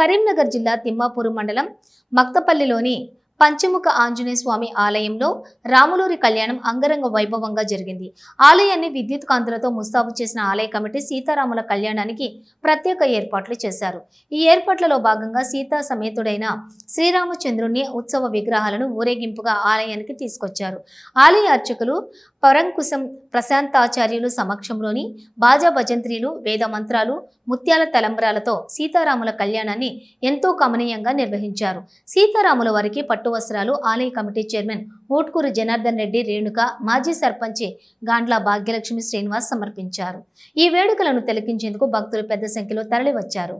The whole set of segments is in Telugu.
కరీంనగర్ జిల్లా తిమ్మాపూరు మండలం మక్తపల్లిలోని పంచముఖ ఆంజనేయ స్వామి ఆలయంలో రాములూరి కళ్యాణం అంగరంగ వైభవంగా జరిగింది. ఆలయాన్ని విద్యుత్ కాంతులతో ముస్తాబు చేసిన ఆలయ కమిటీ సీతారాముల కళ్యాణానికి ప్రత్యేక ఏర్పాట్లు చేశారు. ఈ ఏర్పాట్లలో భాగంగా సీతా సమేతుడైన శ్రీరామచంద్రుని ఉత్సవ విగ్రహాలను ఊరేగింపుగా ఆలయానికి తీసుకొచ్చారు. ఆలయ అర్చకులు పరంకుశం ప్రశాంతాచార్యులు సమక్షంలోని బాజా భజంత్రీలు వేద మంత్రాలు ముత్యాల తలంబ్రాలతో సీతారాముల కళ్యాణాన్ని ఎంతో కమనీయంగా నిర్వహించారు. సీతారాముల వారికి పట్టు వస్త్రాలు ఆలయ కమిటీ చైర్మన్ ఓట్కూరు జనార్దన్ రెడ్డి రేణుక మాజీ సర్పంచి గాండ్ల భాగ్యలక్ష్మి శ్రీనివాస్ సమర్పించారు. ఈ వేడుకలను తిలకించేందుకు భక్తులు పెద్ద సంఖ్యలో తరలివచ్చారు.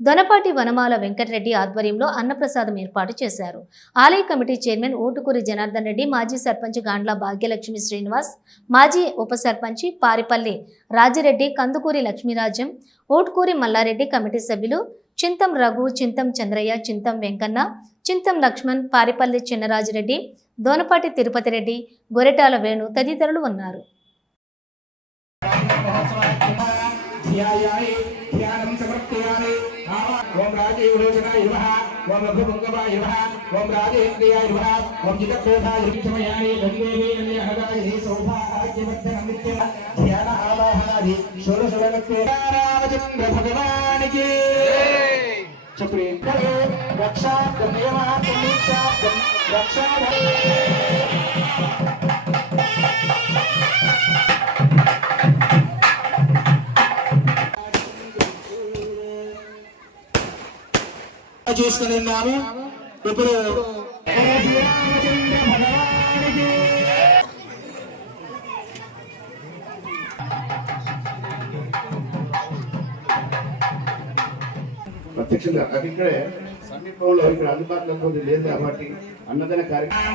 దొనపాటి వనమాల వెంకటరెడ్డి ఆధ్వర్యంలో అన్నప్రసాదం ఏర్పాటు చేశారు. ఆలయ కమిటీ చైర్మన్ ఓటుకూరి జనార్దన్ రెడ్డి మాజీ సర్పంచ్ గాండ్ల భాగ్యలక్ష్మి శ్రీనివాస్ మాజీ ఉప సర్పంచి పారిపల్లి రాజిరెడ్డి కందుకూరి లక్ష్మీరాజ్యం ఓటుకూరి మల్లారెడ్డి కమిటీ సభ్యులు చింతం రఘు చింతం చంద్రయ్య చింతం వెంకన్న చింతం లక్ష్మణ్ పారిపల్లి చిన్నరాజిరెడ్డి దోనపాటి తిరుపతి రెడ్డి గొరెటాల వేణు తదితరులు ఉన్నారు. ओम राजे विलोचनाय नमः, ओम रघुभंगवाय नमः, ओम राजेन्द्रियाय नमः, ओम जितकोठाय विचमयाय गंगेवे अन्यहगाय हे सौभाग्यवर्धन नित्य ध्यान आवाहनादि षोडश वनत्वे रामचंद्र भगवान की चक्रे रक्षा कन्या पुनीक्षा रक्षा చేసుకుని ఉన్నాము. ఇప్పుడు ప్రత్యక్షంగా అది ఇక్కడే సమీపంలో ఇక్కడ అందుబాటులో కొద్ది లేదు కాబట్టి అన్నదాన కార్యక్రమం.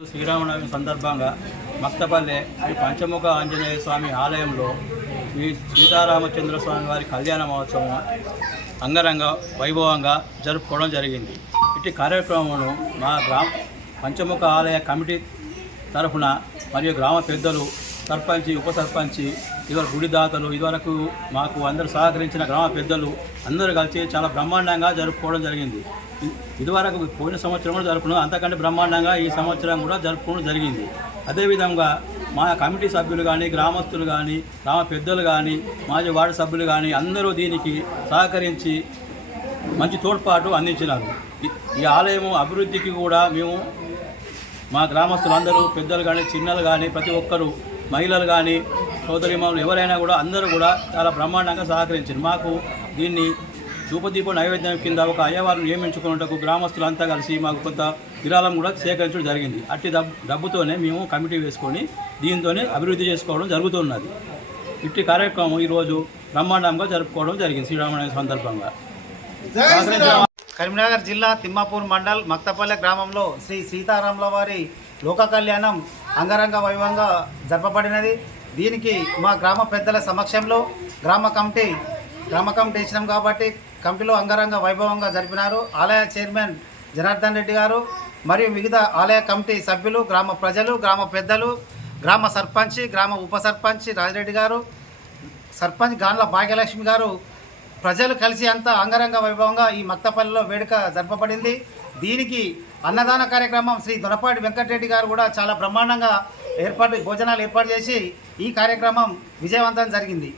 శ్రీరామనవమి సందర్భంగా మక్తపల్లె శ్రీ పంచముఖ ఆంజనేయ స్వామి ఆలయంలో శ్రీ సీతారామచంద్ర స్వామి వారి కళ్యాణ మహోత్సవం అంగరంగ వైభవంగా జరుపుకోవడం జరిగింది. ఇటు కార్యక్రమమును మా గ్రామ పంచముఖ ఆలయ కమిటీ తరఫున మరియు గ్రామ పెద్దలు సర్పంచి ఉప సర్పంచి ఇదివరకు గుడి దాతలు ఇదివరకు మాకు అందరూ సహకరించిన గ్రామ పెద్దలు అందరూ కలిసి చాలా బ్రహ్మాండంగా జరుపుకోవడం జరిగింది. ఇదివరకు పోయిన సంవత్సరం కూడా జరుపుకున్నాం. అంతకంటే బ్రహ్మాండంగా ఈ సంవత్సరం కూడా జరుపుకోవడం జరిగింది. అదేవిధంగా మా కమిటీ సభ్యులు కానీ గ్రామస్తులు కానీ గ్రామ పెద్దలు కానీ మాజీ వార్డు సభ్యులు కానీ అందరూ దీనికి సహకరించి మంచి తోడ్పాటు అందించినారు. ఈ- ఈ ఆలయము అభివృద్ధికి కూడా మేము మా గ్రామస్తులందరూ పెద్దలు కానీ చిన్నలు కానీ ప్రతి ఒక్కరూ మహిళలు కానీ సోదరిమణులు ఎవరైనా కూడా అందరూ కూడా చాలా బ్రహ్మాండంగా సహకరించారు. మాకు దీన్ని ధూపదీప నైవేద్యం కింద ఒక అయ్యవారిని నియమించుకున్నటకు గ్రామస్తులంతా కలిసి మాకు కొంత విరాళం కూడా సేకరించడం జరిగింది. అట్టి డబ్బుతోనే మేము కమిటీ వేసుకొని దీంతోనే అభివృద్ధి చేసుకోవడం జరుగుతున్నది. ఇట్టి కార్యక్రమం ఈరోజు బ్రహ్మాండంగా జరుపుకోవడం జరిగింది శ్రీరామనవమి సందర్భంగా. కరీంనగర్ జిల్లా తిమ్మాపూర్ మండల్ మక్తపల్లె గ్రామంలో శ్రీ సీతారాముల వారి లోక కళ్యాణం అంగరంగ వైభవంగా జరపబడినది. దీనికి మా గ్రామ పెద్దల సమక్షంలో గ్రామ కమిటీ గ్రామ కమిటీ ఇచ్చినాం కాబట్టి కమిటీలో అంగరంగ వైభవంగా జరిపినారు. ఆలయ చైర్మన్ జనార్దన్ రెడ్డి గారు మరియు మిగతా ఆలయ కమిటీ సభ్యులు గ్రామ ప్రజలు గ్రామ పెద్దలు గ్రామ సర్పంచ్ గ్రామ ఉప సర్పంచ్ రాజిరెడ్డి గారు సర్పంచ్ గాన్ల భాగ్యలక్ష్మి గారు ప్రజలు కలిసి అంతా అంగరంగ వైభవంగా ఈ మత్తపల్లిలో వేడుక జరపబడింది. దీనికి అన్నదాన కార్యక్రమం శ్రీ దొనపాటి వెంకటరెడ్డి గారు కూడా చాలా బ్రహ్మాండంగా ఏర్పాటు భోజనాలు ఏర్పాటు చేసి ఈ కార్యక్రమం విజయవంతం జరిగింది.